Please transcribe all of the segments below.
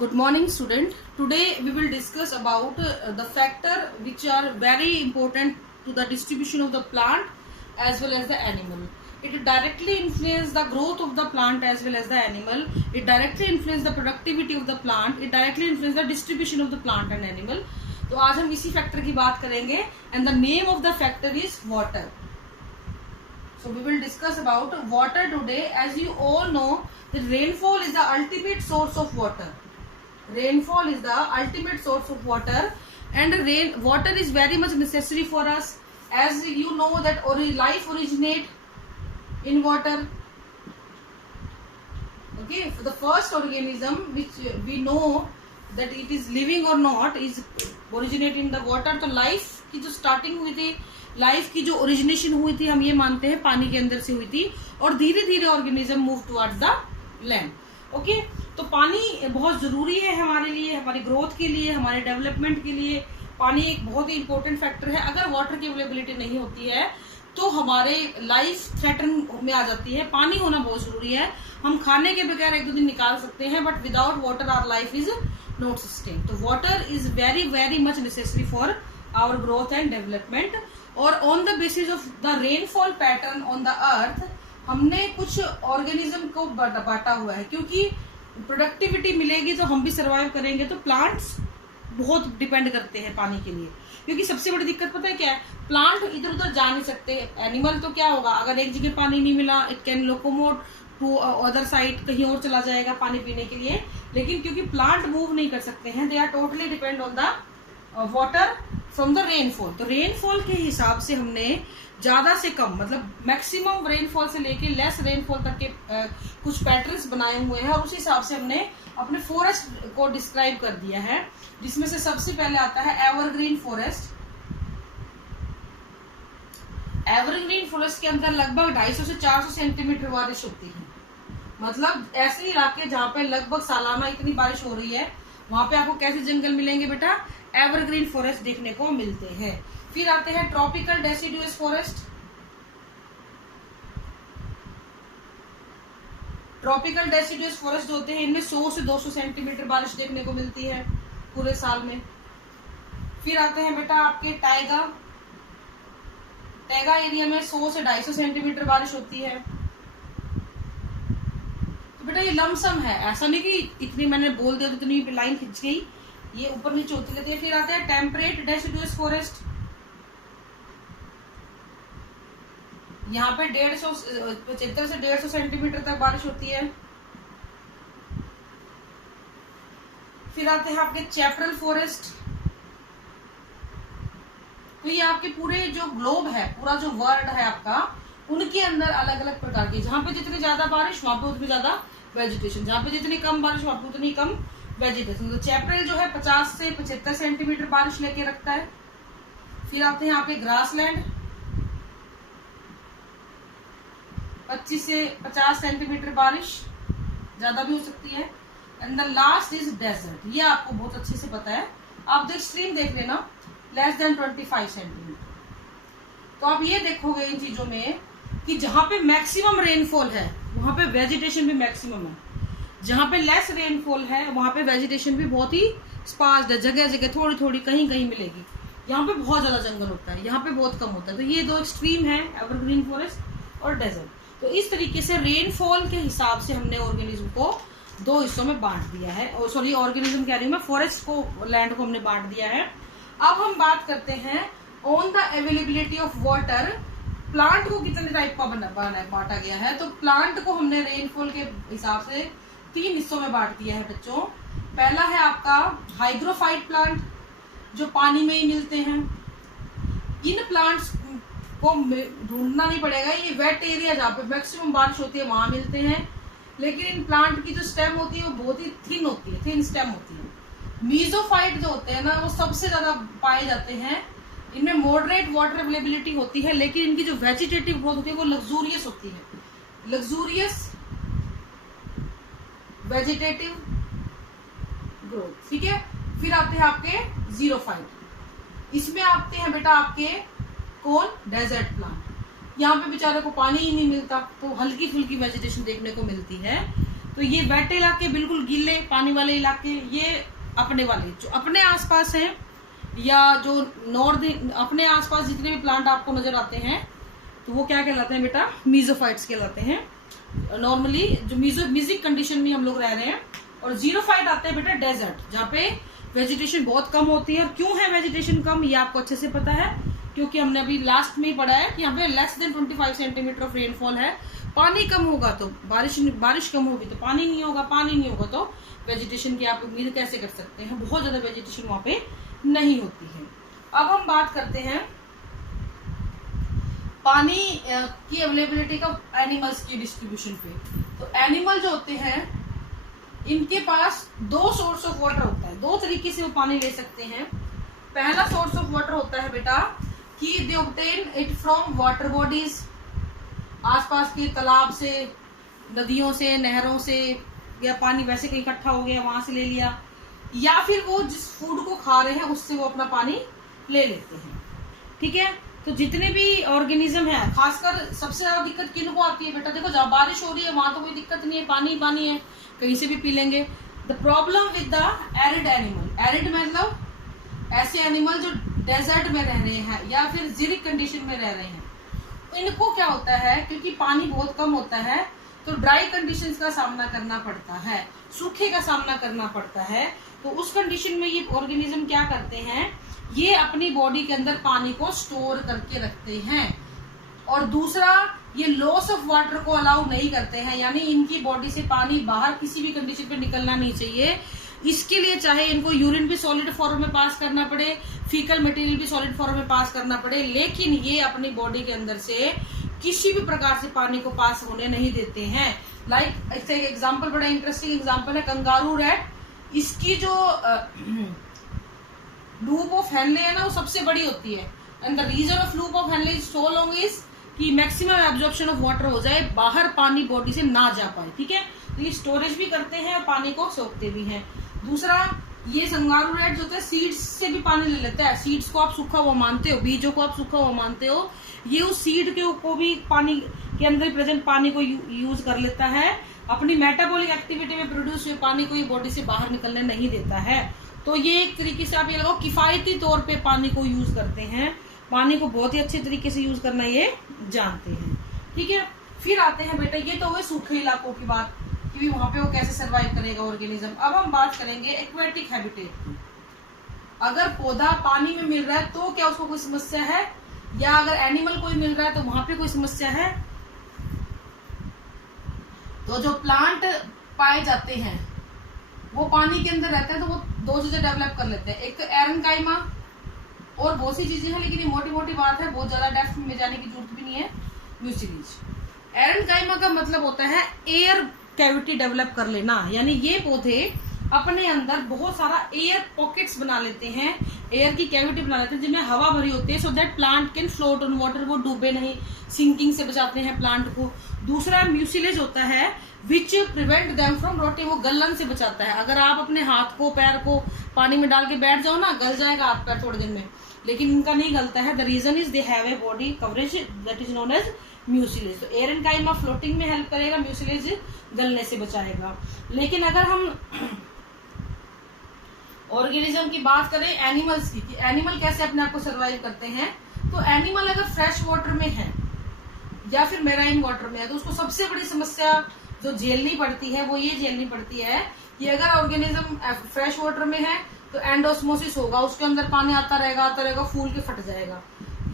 Good morning, student. Today we will discuss about the factor which are very important to the distribution of the plant as well as the animal. It directly influences the growth of the plant as well as the animal. It directly influences the productivity of the plant. It directly influences the distribution of the plant and animal. तो आज हम इसी factor की बात करेंगे and the name of the factor is water. So we will discuss about water today. As you all know, the rainfall is the ultimate source of water. Rainfall is the ultimate source of water, and water is very much necessary for us. As you know that life originate in water. Okay, for the first organism which we know that it is living or not is originate in the water. तो life की जो starting हुई थी, life की जो origination हुई थी, हम ये मानते हैं पानी के अंदर से हुई थी और धीरे धीरे organism move towards the land. Okay, तो पानी बहुत जरूरी है हमारे लिए, हमारी ग्रोथ के लिए, हमारे डेवलपमेंट के लिए. पानी एक बहुत ही इंपॉर्टेंट फैक्टर है. अगर वाटर की अवेलेबिलिटी नहीं होती है तो हमारे लाइफ थ्रेटन में आ जाती है. पानी होना बहुत जरूरी है. हम खाने के बगैर एक दो दिन निकाल सकते हैं, but without water our life is not sustain. तो water is very very much necessary for our growth and development. और on the basis of the rainfall pattern on the earth हमने कुछ ऑर्गेनिज्म को बांटा हुआ है, क्योंकि प्रोडक्टिविटी मिलेगी तो हम भी सर्वाइव करेंगे. तो प्लांट्स बहुत डिपेंड करते हैं पानी के लिए, क्योंकि सबसे बड़ी दिक्कत पता है क्या है, प्लांट इधर उधर जा नहीं सकते. एनिमल तो क्या होगा, अगर एक जगह पानी नहीं मिला, it can locomote to other side, कहीं और चला जाएगा पानी पीने के लिए. लेकिन क्योंकि प्लांट मूव नहीं कर सकते हैं, they are totally depend on the water from the rainfall. तो रेनफॉल के हिसाब से हमने ज्यादा से कम, मतलब मैक्सिमम रेनफॉल से लेके लेस रेनफॉल तक के कुछ पैटर्न्स बनाए हुए हैं, और उस हिसाब से हमने अपने फॉरेस्ट को डिस्क्राइब कर दिया है, जिसमें से सबसे पहले आता है एवरग्रीन फॉरेस्ट. एवरग्रीन फॉरेस्ट के अंदर लगभग 250 से 400 सेंटीमीटर बारिश होती है. मतलब ऐसे इलाके जहाँ पे लगभग सालाना इतनी बारिश हो रही है, वहां पे आपको कैसे जंगल मिलेंगे बेटा, एवरग्रीन फॉरेस्ट देखने को मिलते हैं. फिर आते हैं tropical deciduous forest. Tropical deciduous forest होते हैं, इनमें 100 से 200 सेंटीमीटर बारिश देखने को मिलती है पूरे साल में. फिर आते हैं बेटा आपके टाइगा. टाइगा एरिया में 100 से 250 सेंटीमीटर बारिश होती है. तो बेटा ये लमसम है, ऐसा नहीं कि इतनी मैंने बोल दिया तो इतनी लाइन खिंच गई, ये ऊपर नीचे होती रहती है. फिर आते हैं टेम्परेट डेसिडुअस फॉरेस्ट. यहाँ पे 75 से 150 सेंटीमीटर तक बारिश होती है. फिर आते हैं आपके चैपरल फॉरेस्ट. तो ये आपके पूरे जो ग्लोब है, पूरा जो वर्ल्ड है आपका, उनके अंदर अलग अलग प्रकार की, जहां पे जितनी ज्यादा बारिश वहां पे उतनी ज्यादा वेजिटेशन, जहां पे जितनी कम बारिश वहां पे उतनी कम वेजिटेशन. तो चैपरल जो है 50 से 75 सेंटीमीटर बारिश लेके रखता है. फिर आते हैं आपके ग्रासलैंड, 25 से 50 सेंटीमीटर बारिश, ज्यादा भी हो सकती है. And the last is desert. ये आपको बहुत अच्छे से पता है, आप देख स्ट्रीम देख लेना, लेस देन 25 सेंटीमीटर. तो आप ये देखोगे इन चीजों में कि जहां पे मैक्सिमम रेनफॉल है वहां पे वेजिटेशन भी मैक्सिमम है, जहां पे लेस रेनफॉल है वहां पे वेजिटेशन भी बहुत ही स्पार्स्ड है, जगह जगह थोड़ी थोड़ी कहीं कहीं मिलेगी. यहाँ पे बहुत ज्यादा जंगल होता है, यहाँ पे बहुत कम होता है. तो ये दो एक्सट्रीम है, एवरग्रीन फॉरेस्ट और डेजर्ट. तो इस तरीके से रेनफॉल के हिसाब से हमने ऑर्गेनिज्म को दो हिस्सों में बांट दिया है. सॉरी, ऑर्गेनिज्म कह रही हूँ मैं, फॉरेस्ट को, लैंड को हमने बांट दिया है. अब हम बात करते हैं on the availability of water. Plant को कितने टाइप का बांटा गया है. तो प्लांट को हमने रेनफॉल के हिसाब से 3 हिस्सों में बांट दिया है बच्चों. पहला है आपका हाइग्रोफाइट प्लांट, जो पानी में ही मिलते हैं. इन प्लांट्स को ढूंढना नहीं पड़ेगा, ये वेट एरिया जहाँ पे मैक्सिमम बारिश होती है वहां मिलते हैं. लेकिन इन प्लांट की जो स्टेम होती है वो बहुत ही थिन होती है, थिन स्टेम होती है. मीजोफाइट जो होते हैं ना, वो सबसे ज्यादा पाए जाते हैं. इनमें मॉडरेट वाटर अवेलेबिलिटी होती है, लेकिन इनकी जो वेजिटेटिव ग्रोथ होती है वो लग्जूरियस होती है, लग्जूरियस वेजिटेटिव ग्रोथ. ठीक है. फिर आते हैं आपके जीरोफाइट. इसमें आते हैं बेटा आपके कौन, डेजर्ट प्लांट. यहाँ पे बेचारे को पानी ही नहीं मिलता, तो हल्की फुल्की वेजिटेशन देखने को मिलती है. तो ये वेट इलाके, बिल्कुल गीले पानी वाले इलाके, ये अपने वाले जो अपने आसपास हैं, या जो नॉर्थ अपने आसपास जितने भी प्लांट आपको नजर आते हैं तो वो क्या कहलाते हैं बेटा, मीजोफाइट्स कहलाते हैं। नॉर्मली जो मीजिक कंडीशन में हम लोग रह रहे हैं। और जीरोफाइट आते हैं बेटा डेजर्ट, जहाँ पे वेजिटेशन बहुत कम होती है। और क्यों है वेजिटेशन कम, ये आपको अच्छे से पता है, क्योंकि हमने अभी लास्ट में ही पढ़ा है कि यहाँ पे less than 25 centimetre of rainfall है। पानी कम होगा तो बारिश कम होगी तो पानी नहीं होगा, पानी नहीं होगा तो वेजिटेशन की आप उम्मीद कैसे कर सकते हैं। बहुत ज्यादा वेजिटेशन वहां पे नहीं होती है। अब हम बात करते हैं पानी की अवेलेबिलिटी का एनिमल्स की डिस्ट्रीब्यूशन पे। तो एनिमल जो होते हैं इनके पास दो सोर्स ऑफ वाटर होता है, दो तरीके से वो पानी ले सकते हैं। पहला सोर्स ऑफ वाटर होता है बेटा कि they obtain it from water bodies, आसपास के तालाब से, नदियों से, नहरों से, या पानी वैसे कहीं इकट्ठा हो गया वहां से ले लिया, या फिर वो जिस फूड को खा रहे हैं उससे वो अपना पानी ले लेते हैं। ठीक है, तो जितने भी ऑर्गेनिज्म है, खासकर सबसे ज्यादा दिक्कत किन को आती है बेटा, देखो जहाँ बारिश हो रही है वहां तो कोई दिक्कत नहीं है, पानी पानी है, कहीं से भी पी लेंगे। The problem with the arid animal, arid मतलब ऐसे एनिमल जो डेजर्ट में रह रहे हैं या फिर जीरिक कंडीशन में रह रहे हैं, इनको क्या होता है, क्योंकि पानी बहुत कम होता है तो ड्राई कंडीशंस का सामना करना पड़ता है, सूखे का सामना करना पड़ता है। तो उस कंडीशन में ये ऑर्गेनिज्म क्या करते हैं, ये अपनी बॉडी के अंदर पानी को स्टोर करके रखते हैं। और दूसरा, ये लॉस ऑफ वाटर को अलाउ नहीं करते हैं, यानी इनकी बॉडी से पानी बाहर किसी भी कंडीशन पे निकलना नहीं चाहिए। इसके लिए चाहे इनको यूरिन भी सॉलिड फॉर्म में पास करना पड़े, फीकल मटेरियल भी सॉलिड फॉर्म में पास करना पड़े, लेकिन ये अपनी बॉडी के अंदर से किसी भी प्रकार से पानी को पास होने नहीं देते हैं। लाइक एक एग्जांपल, बड़ा इंटरेस्टिंग एग्जांपल है कंगारू रैट। इसकी जो लूप ऑफ हेनले है ना वो सबसे बड़ी होती है, and the reason of loop of Henle is so long is कि मैक्सिमम एब्जॉर्प्शन ऑफ वाटर हो जाए, बाहर पानी बॉडी से ना जा पाए। ठीक है, तो ये स्टोरेज भी करते हैं और पानी को सोखते भी हैं। दूसरा, ये कंगारू रैट जो होता है सीड्स से भी पानी ले लेता है। सीड्स को आप सूखा हुआ मानते हो, बीजों को आप सूखा हुआ मानते हो, ये उस सीड को भी पानी के अंदर प्रेजेंट पानी को यूज कर लेता है। अपनी मेटाबॉलिक एक्टिविटी में प्रोड्यूस हुए पानी को ये बॉडी से बाहर निकलने नहीं देता है। तो ये एक तरीके से आप ये लगाओ किफायती तौर पे पानी को यूज करते हैं, पानी को बहुत ही अच्छे तरीके से यूज करना ये जानते हैं। ठीक है, फिर आते हैं बेटा, ये तो हुए सूखे इलाकों की बात कि वहां पे वो कैसे सरवाइव करेगा ऑर्गेनिज्म। अब हम बात करेंगे एक्वेटिक हैबिटेट की। अगर पौधा पानी में मिल रहा है तो क्या उसको कोई समस्या है, या अगर एनिमल कोई मिल रहा है तो वहां पे कोई समस्या है। तो जो प्लांट पाए जाते हैं वो पानी के अंदर रहते हैं, तो वो दो चीजें डेवलप कर लेते हैं, एक एरनकाइमा और बहुत सी चीजें हैं, लेकिन ये मोटी मोटी बात है, बहुत ज्यादा डेप्थ में जाने की जरूरत भी नहीं है। म्यूसिलीज, एरनकाइमा का मतलब होता है एयर कैविटी डेवलप कर लेना, यानी ये पौधे अपने अंदर बहुत सारा एयर पॉकेट्स बना लेते हैं, एयर की कैविटी बना लेते हैं जिनमें हवा भरी होती है, so that plant can float on water, वो डूबे नहीं, सिंकिंग से बचाते हैं प्लांट को। दूसरा म्यूसिलेज होता है विच प्रिवेंट देम फ्रॉम रोटिंग, वो गलन से बचाता है। अगर आप अपने हाथ को पैर को पानी में डाल के बैठ जाओ ना, गल जाएगा हाथ पैर थोड़े दिन में, लेकिन इनका नहीं गलता है। The reason is they have a body coverage that is known as mucilage. तो एरनकाइमा फ्लोटिंग में हेल्प करेगा, म्यूसिलेज गलने से बचाएगा। लेकिन अगर हम ऑर्गेनिज्म की बात करें एनिमल्स की, कि एनिमल कैसे अपने आप को सर्वाइव करते हैं, तो एनिमल अगर फ्रेश वाटर में है या फिर मेराइन वाटर में है, तो उसको सबसे बड़ी समस्या जो झेलनी पड़ती है वो ये झेलनी पड़ती है कि अगर ऑर्गेनिज्म फ्रेश वाटर में है तो एंडोस्मोसिस होगा, उसके अंदर पानी आता रहेगा, फूल के फट जाएगा।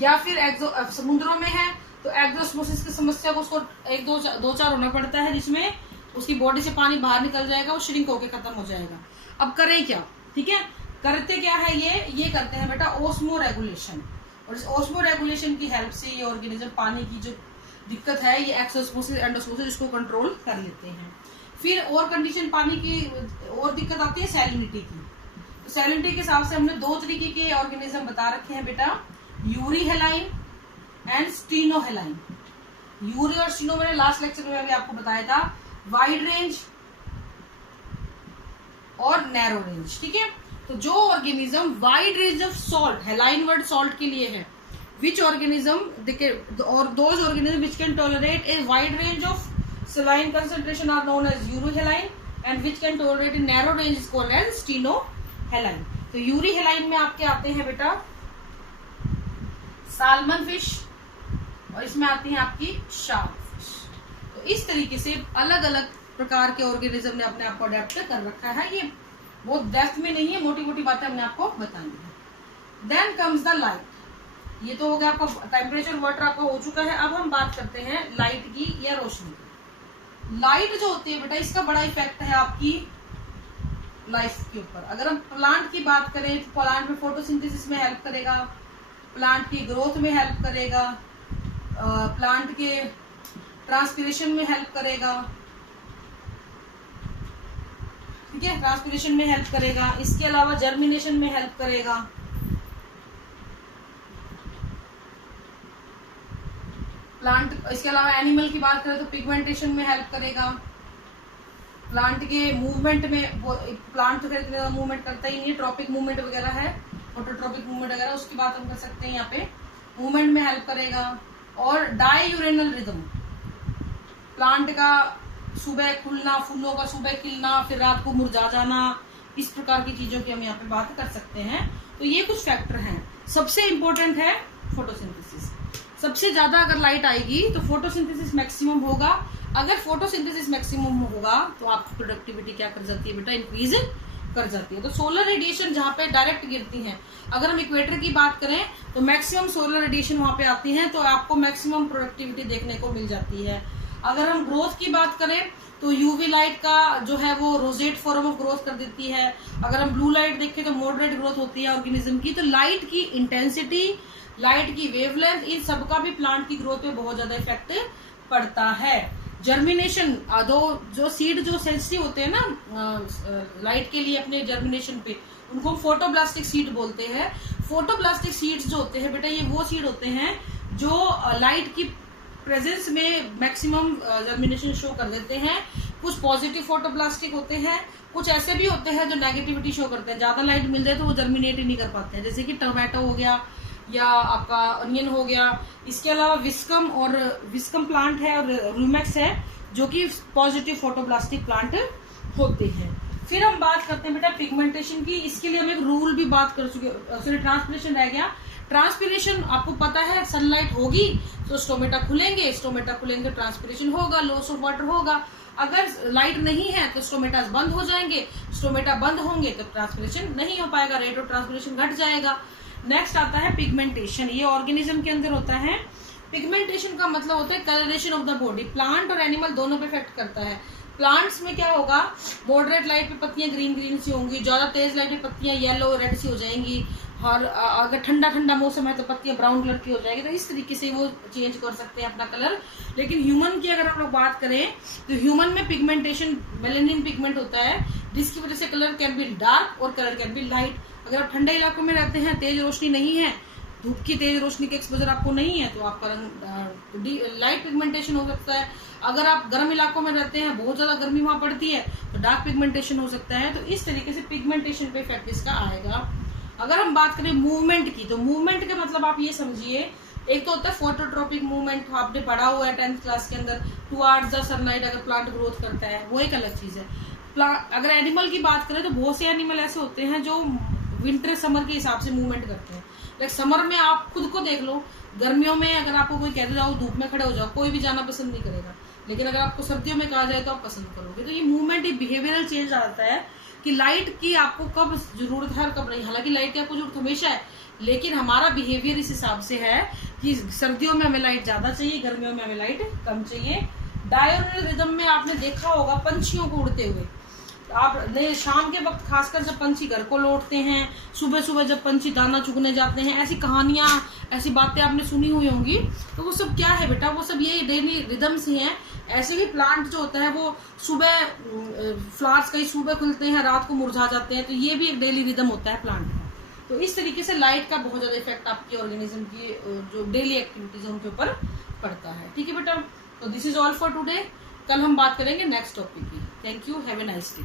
या फिर समुद्रों में है तो एक्सोस्मोसिस की समस्या को उसको एक दो चार होना पड़ता है, जिसमें उसकी बॉडी से पानी बाहर निकल जाएगा, वो श्रिंक होके खत्म हो जाएगा। अब करें क्या, ठीक है, करते क्या है, ये करते हैं बेटा ओस्मो रेगुलेशन। और इस ओस्मो रेगुलेशन की हेल्प से ये ऑर्गेनिज्म पानी की जो दिक्कत है, ये एक्सोस्मोसिस एंडोस्मोसिस, इसको कंट्रोल कर लेते हैं। फिर और कंडीशन पानी की और दिक्कत आती है सैलिनिटी की। तो सैलिनिटी के हिसाब से हमने दो तरीके के ऑर्गेनिज्म बता रखे हैं बेटा, यूरी हेलाइन एंड स्टीनो हेलाइन। यूरी और स्टीनो मैंने लास्ट लेक्चर में भी आपको बताया था, वाइड रेंज और नैरो रेंज। ठीक है, तो जो organism wide range of salt, हेलाइन word salt के लिए है, विच ऑर्गेनिज्म और those organism which can tolerate a wide range of saline concentration are known as urohaline and which can tolerate in narrow range is called as stenohaline. तो यूरीहेलाइन में आपके आते हैं बेटा साल्मन फिश और इसमें आती है आपकी शार्क फिश। तो इस तरीके से अलग अलग प्रकार के ऑर्गेनिज्म ने अपने आप को अडेप्ट कर रखा है। ये बहुत डेप्थ में नहीं है, मोटी मोटी बातें हमने आपको बतानी है। Then comes the light. ये तो हो गया आपका टेम्परेचर वाटर आपका हो चुका है। अब हम बात करते हैं लाइट की या रोशनी की। लाइट जो होती है बेटा इसका बड़ा इफेक्ट है आपकी लाइफ के ऊपर। अगर हम प्लांट की बात करें तो प्लांट में फोटोसिंथेसिस में हेल्प करेगा, प्लांट की ग्रोथ में हेल्प करेगा, प्लांट के ट्रांसपिरेशन में हेल्प करेगा, ठीक है, ट्रांसपिरेशन में हेल्प करेगा। इसके अलावा जर्मिनेशन में हेल्प करेगा। प्लांट, इसके अलावा एनिमल की बात करें तो पिगमेंटेशन में हेल्प करेगा। प्लांट के मूवमेंट में, प्लांट तो मूवमेंट करता ही नहीं है, ट्रॉपिक मूवमेंट वगैरह है, ऑटोट्रॉपिक मूवमेंट वगैरह, उसकी बात हम कर सकते हैं। यहाँ पे मूवमेंट में हेल्प करेगा। और डाययूरेनल रिदम, प्लांट का सुबह खुलना, फूलों का सुबह खिलना, फिर रात को मुरझा जाना, इस प्रकार की चीजों की हम यहाँ पे बात कर सकते हैं। तो ये कुछ फैक्टर हैं। सबसे इंपॉर्टेंट है फोटोसिंथेसिस। सबसे ज्यादा अगर लाइट आएगी तो फोटोसिंथेसिस मैक्सिमम होगा। अगर फोटोसिंथेसिस मैक्सिमम होगा तो आपकी प्रोडक्टिविटी क्या कर जाती है बेटा, इंक्रीज कर जाती है। तो सोलर रेडिएशन जहाँ पे डायरेक्ट गिरती है, अगर हम इक्वेटर की बात करें तो मैक्सिमम सोलर रेडिएशन वहां पे आती है, तो आपको मैक्सिमम प्रोडक्टिविटी देखने को मिल जाती है। अगर हम ग्रोथ की बात करें तो यूवी लाइट का जो है वो रोजेट फॉर्म ऑफ ग्रोथ कर देती है। अगर हम ब्लू लाइट देखें तो मॉडरेट ग्रोथ होती है ऑर्गेनिज्म की। तो लाइट की इंटेंसिटी, लाइट की वेवलेंथ, इन सबका भी प्लांट की ग्रोथ पे बहुत ज्यादा इफेक्ट पड़ता है। जर्मिनेशन, जो सीड जो सेंसिटिव होते हैं ना लाइट के लिए अपने जर्मिनेशन पे, उनको फोटोब्लास्टिक सीड बोलते हैं। फोटोब्लास्टिक सीड्स जो होते हैं बेटा ये वो सीड होते हैं जो लाइट की प्रेजेंस में मैक्सिमम जर्मिनेशन शो कर देते हैं। कुछ पॉजिटिव फोटोब्लास्टिक होते हैं, कुछ ऐसे भी होते हैं जो नेगेटिविटी शो करते हैं। ज्यादा लाइट मिल जाए तो वो जर्मिनेट ही नहीं कर पाते हैं, जैसे कि टोमेटो हो गया या आपका अनियन हो गया। इसके अलावा विस्कम प्लांट है और रूमेक्स है जो कि पॉजिटिव फोटोब्लास्टिक प्लांट होते हैं। फिर हम बात करते हैं बेटा पिगमेंटेशन की। इसके लिए हम एक रूल भी बात कर चुके, सॉरी ट्रांसपिरेशन रह गया। ट्रांसपिरेशन आपको पता है, सनलाइट होगी तो स्टोमेटा खुलेंगे, स्टोमेटा खुलेंगे ट्रांसपिरेशन होगा, लॉस ऑफ वाटर होगा। अगर लाइट नहीं है तो स्टोमेटा बंद हो जाएंगे, स्टोमेटा बंद होंगे तो ट्रांसपिरेशन नहीं हो पाएगा, रेट ऑफ ट्रांसपिरेशन घट जाएगा। नेक्स्ट आता है पिगमेंटेशन। ये ऑर्गेनिज्म के अंदर होता है। पिगमेंटेशन का मतलब होता है colouration of the body. Plant और एनिमल दोनों पे इफेक्ट करता है। प्लांट्स में क्या होगा, मॉडरेट लाइट पे पत्तियां ग्रीन ग्रीन सी होंगी, ज्यादा तेज लाइट पे पत्तियां येलो रेड सी हो जाएंगी, और अगर ठंडा ठंडा मौसम है तो पत्तियां ब्राउन कलर की हो जाएगी। तो इस तरीके से वो चेंज कर सकते हैं अपना कलर। लेकिन ह्यूमन की अगर हम लोग बात करें तो ह्यूमन में पिगमेंटेशन मेलेनिन पिगमेंट होता है, जिसकी वजह से कलर कैन बी डार्क और कलर कैन बी लाइट। अगर आप ठंडे इलाकों में रहते हैं, तेज रोशनी नहीं है, धूप की तेज रोशनी के एक्सपोजर आपको नहीं है, तो आपका रंग लाइट पिगमेंटेशन हो सकता है। अगर आप गर्म इलाकों में रहते हैं, बहुत ज्यादा गर्मी वहां पड़ती है, तो डार्क पिगमेंटेशन हो सकता है। तो इस तरीके से पिगमेंटेशन पे इफेक्ट इसका आएगा। अगर हम बात करें मूवमेंट की, तो मूवमेंट का मतलब आप ये समझिए, एक तो होता है फोटोट्रोपिक मूवमेंट, आपने पढ़ा हुआ है 10th क्लास के अंदर, टुवर्ड्स द सनलाइट अगर प्लांट ग्रोथ करता है, वो एक अलग चीज है। अगर एनिमल की बात करें तो बहुत से एनिमल ऐसे होते हैं जो विंटर समर के हिसाब से मूवमेंट करते हैं। लाइक समर में आप खुद को देख लो, गर्मियों में अगर आपको कोई कहते जाओ धूप में खड़े हो जाओ, कोई भी जाना पसंद नहीं करेगा। लेकिन अगर आपको सर्दियों में कहा जाए तो आप पसंद करोगे। तो ये मूवमेंट, ये बिहेवियरल चेंज आता है कि लाइट की आपको कब जरूरत है और कब नहीं। हालांकि लाइट की आपको जरूरत हमेशा है, लेकिन हमारा बिहेवियर इस हिसाब से है कि सर्दियों में हमें लाइट ज्यादा चाहिए, गर्मियों में हमें लाइट कम चाहिए। डायurnal रिदम में आपने देखा होगा पंछियों को उड़ते हुए, आप शाम के वक्त खासकर जब पंछी घर को लौटते हैं, सुबह सुबह जब पंछी दाना चुगने जाते हैं, ऐसी कहानियां, ऐसी बातें आपने सुनी हुई होंगी। तो वो सब क्या है बेटा, वो सब ये डेली रिदम्स ही हैं। ऐसे ही प्लांट जो होता है वो सुबह फ्लावर्स कई सुबह खुलते हैं, रात को मुरझा जाते हैं, तो ये भी एक डेली रिदम होता है प्लांट का। तो इस तरीके से लाइट का बहुत ज्यादा इफेक्ट आपकी ऑर्गेनिज्म की जो डेली एक्टिविटीज है उनके ऊपर पड़ता है। ठीक है बेटा, तो this is all for today. कल हम बात करेंगे नेक्स्ट टॉपिक की। Thank you, have a nice day.